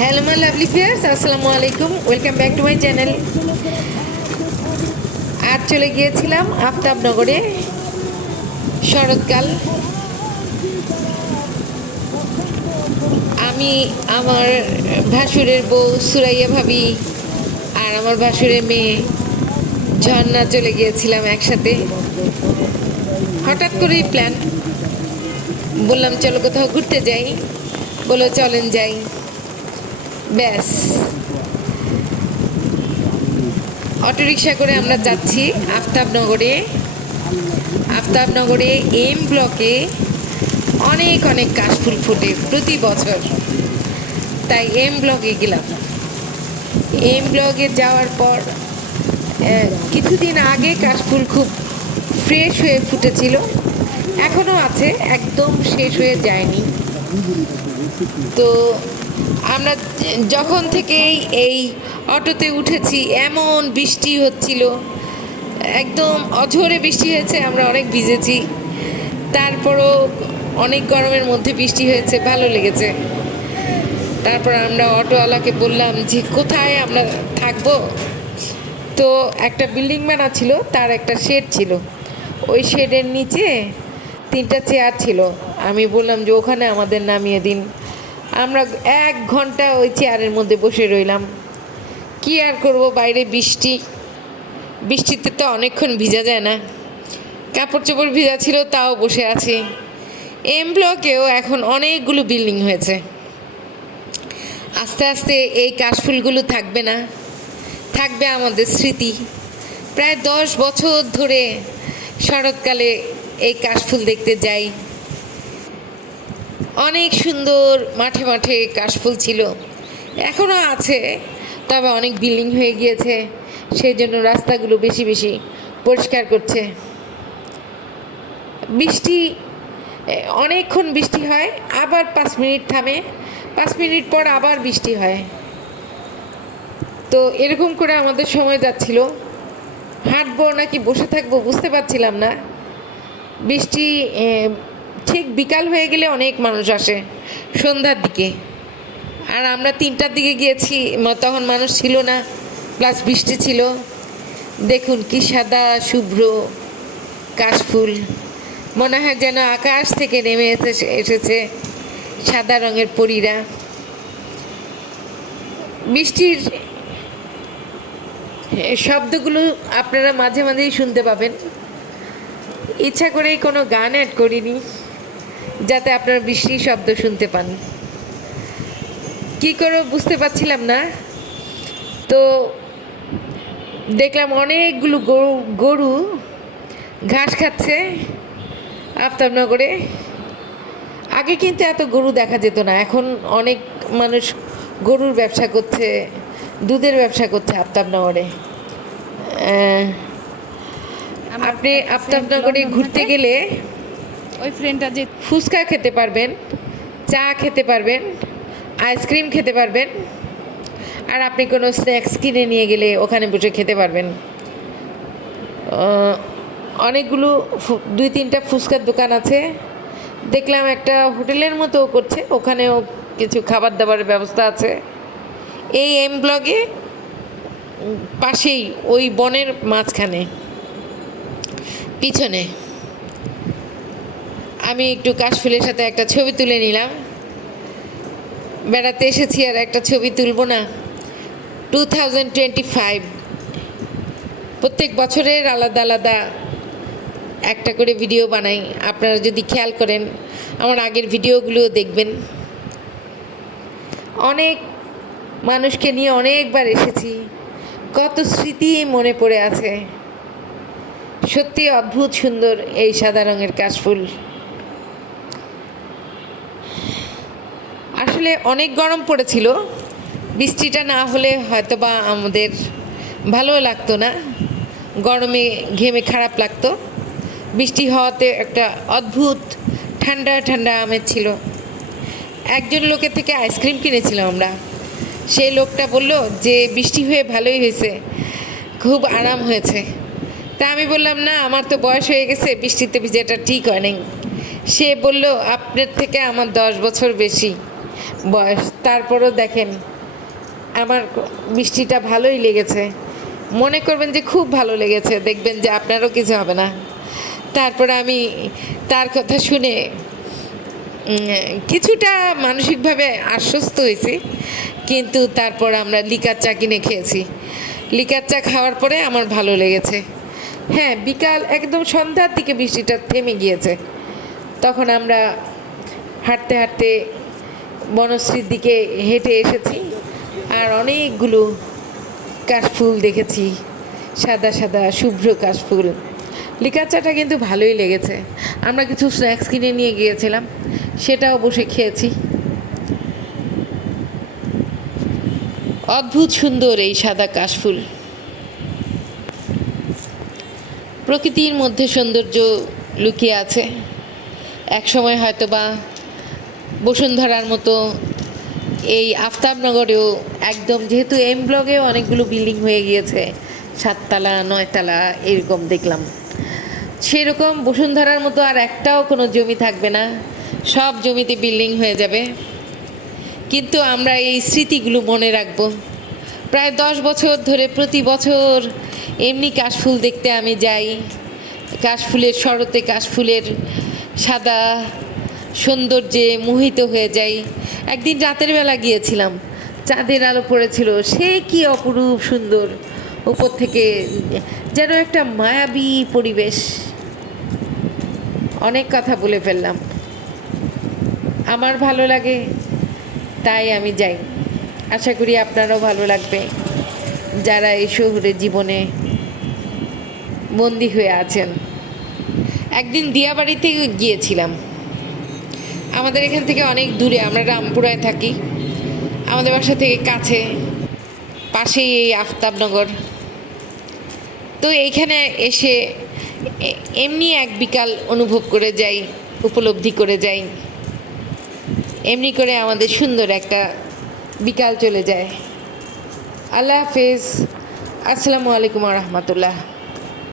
Hello my lovely fierce আসসালামু আলাইকুম welcome back to my channel আজ চলে গিয়েছিলাম আফতাবনগরে, শরৎকাল। আমি আমার ভাসুরের বউ সুরাইয়া ভাবি আর আমার ভাসুরের মেয়ে ঝর্ণা চলে গিয়েছিলাম একসাথে। হঠাৎ করেই প্ল্যান বললাম, চলো কোথাও ঘুরতে যাই। বলো, চলেন যাই। ব্যাস। অটোরিকশা করে আমরা যাচ্ছি আফতাবনগরে। আফতাবনগরে এম ব্লকে অনেক অনেক কাশফুল ফোটে প্রতি বছর। তাই এম ব্লকে গেলাম। এম ব্লকে যাওয়ার পর কিছুদিন আগে কাশফুল খুব ফ্রেশ হয়ে ফুটেছিল। এখনও আছে, একদম শেষ হয়ে যায়নি। তো আমরা যখন থেকেই এই অটোতে উঠেছি, এমন বৃষ্টি হচ্ছিল, একদম অঝোরে বৃষ্টি হয়েছে, আমরা অনেক ভিজেছি। তারপরও অনেক গরমের মধ্যে বৃষ্টি হয়েছে, ভালো লেগেছে। তারপর আমরা অটোওয়ালাকে বললাম যে, কোথায় আমরা থাকব? তো একটা বিল্ডিং বানা ছিল, তার একটা শেড ছিল। ওই শেডের নিচে তিনটা চেয়ার ছিল। আমি বললাম যে, ওখানে আমাদের নামিয়ে দিন। আমরা এক ঘণ্টা ওই চেয়ারের মধ্যে বসে রইলাম। কি আর করব, বাইরে বৃষ্টি। বৃষ্টিতে তো অনেকক্ষণ ভিজা যায় না। কাপড় চোপড় ভিজা ছিল, তাও বসে আছি। এম ব্লকেও এখন অনেকগুলো বিল্ডিং হয়েছে। আস্তে আস্তে এই কাশফুলগুলো থাকবে না। থাকবে আমাদের স্মৃতি। প্রায় দশ বছর ধরে শরৎকালে এই কাশফুল দেখতে যাই। অনেক সুন্দর মাঠে মাঠে কাশফুল ছিল। এখনও আছে, তবে অনেক বিল্ডিং হয়ে গিয়েছে, সেই জন্য রাস্তাগুলো বেশি বেশি পরিষ্কার করছে। বৃষ্টি অনেকক্ষণ বৃষ্টি হয়, আবার পাঁচ মিনিট থামে, পাঁচ মিনিট পর আবার বৃষ্টি হয়। তো এরকম করে আমাদের সময় যাচ্ছিল। হাঁটবো নাকি বসে থাকব বুঝতে পারছিলাম না। বৃষ্টি ঠিক বিকাল হয়ে গেলে অনেক মানুষ আসে সন্ধ্যার দিকে। আর আমরা তিনটার দিকে গিয়েছি তখন মানুষ ছিল না প্লাস বৃষ্টি ছিল। দেখুন কি সাদা, শুভ্র, কাশফুল। মনে হয় যেন আকাশ থেকে নেমে এসে এসেছে সাদা রঙের পরীরা। বৃষ্টির শব্দগুলো আপনারা মাঝে মাঝেই শুনতে পাবেন। ইচ্ছা করেই কোনো গান অ্যাড করিনি। যাতে আপনারা বৃষ্টির শব্দ শুনতে পান। কি করে বুঝতে পারছিলাম না। তো দেখলাম অনেকগুলো গরু গরু ঘাস খাচ্ছে আফতাবনগরে। আগে কিন্তু এত গরু দেখা যেত না এখন অনেক মানুষ গরুর ব্যবসা করছে দুধের ব্যবসা করছে আফতাবনগরে। আপনি আফতাবনগরে ঘুরতে গেলে। ওই ফ্রেন্ডটা যে ফুচকা খেতে পারবেন, চা খেতে পারবেন আইসক্রিম খেতে পারবেন, আর আপনি কোনো স্ন্যাক্স কিনে নিয়ে গেলে ওখানে বসে খেতে পারবেন। অনেকগুলো দুই তিনটা ফুচকার দোকান আছে। দেখলাম একটা হোটেলের মতো করছে, ওখানেও কিছু খাবার দাবারের ব্যবস্থা আছে। এই এম ব্লগে পাশেই, ওই বনের মাঝখানে, পিছনে। আমি একটু কাশফুলের সাথে একটা ছবি তুলে নিলাম। বেড়াতে এসেছি আর একটা ছবি তুলবো না। টু থাউজেন্ড টোয়েন্টি ফাইভ প্রত্যেক বছরের আলাদা আলাদা একটা করে ভিডিও বানাই। আপনারা যদি খেয়াল করেন, আমার আগের ভিডিওগুলোও দেখবেন। অনেক মানুষকে নিয়ে অনেকবার এসেছি। কত স্মৃতি মনে পড়ে আছে। সত্যি অদ্ভুত সুন্দর এই সাদা রঙের কাশফুল। আসলে অনেক গরম পড়েছিল। বৃষ্টিটা না হলে হয়তো বা আমাদের ভালো লাগতো না। গরমে ঘেমে খারাপ লাগতো। বৃষ্টি হওয়াতে একটা অদ্ভুত ঠান্ডা ঠান্ডা আমের ছিল। একজন লোকের থেকে আইসক্রিম কিনেছিলাম আমরা। সেই লোকটা বলল যে, বৃষ্টি হয়ে ভালোই হয়েছে। খুব আরাম হয়েছে। তা আমি বললাম, না, আমার তো বয়স হয়ে গেছে, বৃষ্টিতে ভিজাটা ঠিক হয় নাই। সে বলল, আপনার থেকে আমার দশ বছর বেশি। বয়স। তারপরও দেখেন, আমার মিষ্টিটা ভালোই লেগেছে। মনে করবেন যে খুব ভালো লেগেছে, দেখবেন যে আপনারও কিছু হবে না। তারপরে আমি তার কথা শুনে কিছুটা মানসিকভাবে আশ্বস্ত হয়েছি, কিন্তু তারপর আমরা লিকার চা কিনে খেয়েছি। লিকার চা খাওয়ার পরে আমার ভালো লেগেছে। হ্যাঁ বিকাল একদম সন্ধ্যার দিকে বৃষ্টিটা থেমে গিয়েছে। তখন আমরা হাঁটতে হাঁটতে বনশ্রীর দিকে হেঁটে এসেছি আর অনেকগুলো কাশফুল দেখেছি, সাদা সাদা শুভ্র কাশফুল। লিকার চাটা কিন্তু ভালোই লেগেছে। আমরা কিছু স্ন্যাক্স কিনে নিয়ে গিয়েছিলাম সেটাও বসে খেয়েছি। অদ্ভুত সুন্দর এই সাদা কাশফুল। প্রকৃতির মধ্যে সৌন্দর্য লুকিয়ে আছে। একসময় হয়তো বা বসুন্ধরার মতো এই আফতাবনগরেও একদম যেহেতু এম ব্লগেও অনেকগুলো বিল্ডিং হয়ে গিয়েছে, সাততলা, নয়তলা, এরকম দেখলাম। সেরকম বসুন্ধরার মতো আর একটাও কোনো জমি থাকবে না, সব জমিতে বিল্ডিং হয়ে যাবে। কিন্তু আমরা এই স্মৃতিগুলো মনে রাখব। প্রায় দশ বছর ধরে প্রতি বছর এমনি কাশফুল দেখতে আমি যাই। কাশফুলের শরতে কাশফুলের সাদা সৌন্দর্যে মোহিত হয়ে যাই। একদিন রাতের বেলা গিয়েছিলাম। চাঁদের আলো পড়েছিল। সে কি অপরূপ সুন্দর। উপর থেকে যেন একটা মায়াবী পরিবেশ। অনেক কথা বলে ফেললাম। আমার ভালো লাগে, তাই আমি যাই। আশা করি আপনারও ভালো লাগবে। যারা এই শহুরে জীবনে বন্দি হয়ে আছেন। একদিন দিয়াবাড়িতে গিয়েছিলাম। আমাদের এখান থেকে অনেক দূরে, আমরা রামপুরায় থাকি। আমাদের বাসা থেকে কাছে, পাশেই এই আফতাবনগর। তো এইখানে এসে এমনি এক বিকাল অনুভব করে যাই, উপলব্ধি করে যাই। এমনি করে আমাদের সুন্দর একটা বিকাল চলে যায়। আল্লাহ হাফেজ। আসসালামু আলাইকুম রহমতুল্লাহ।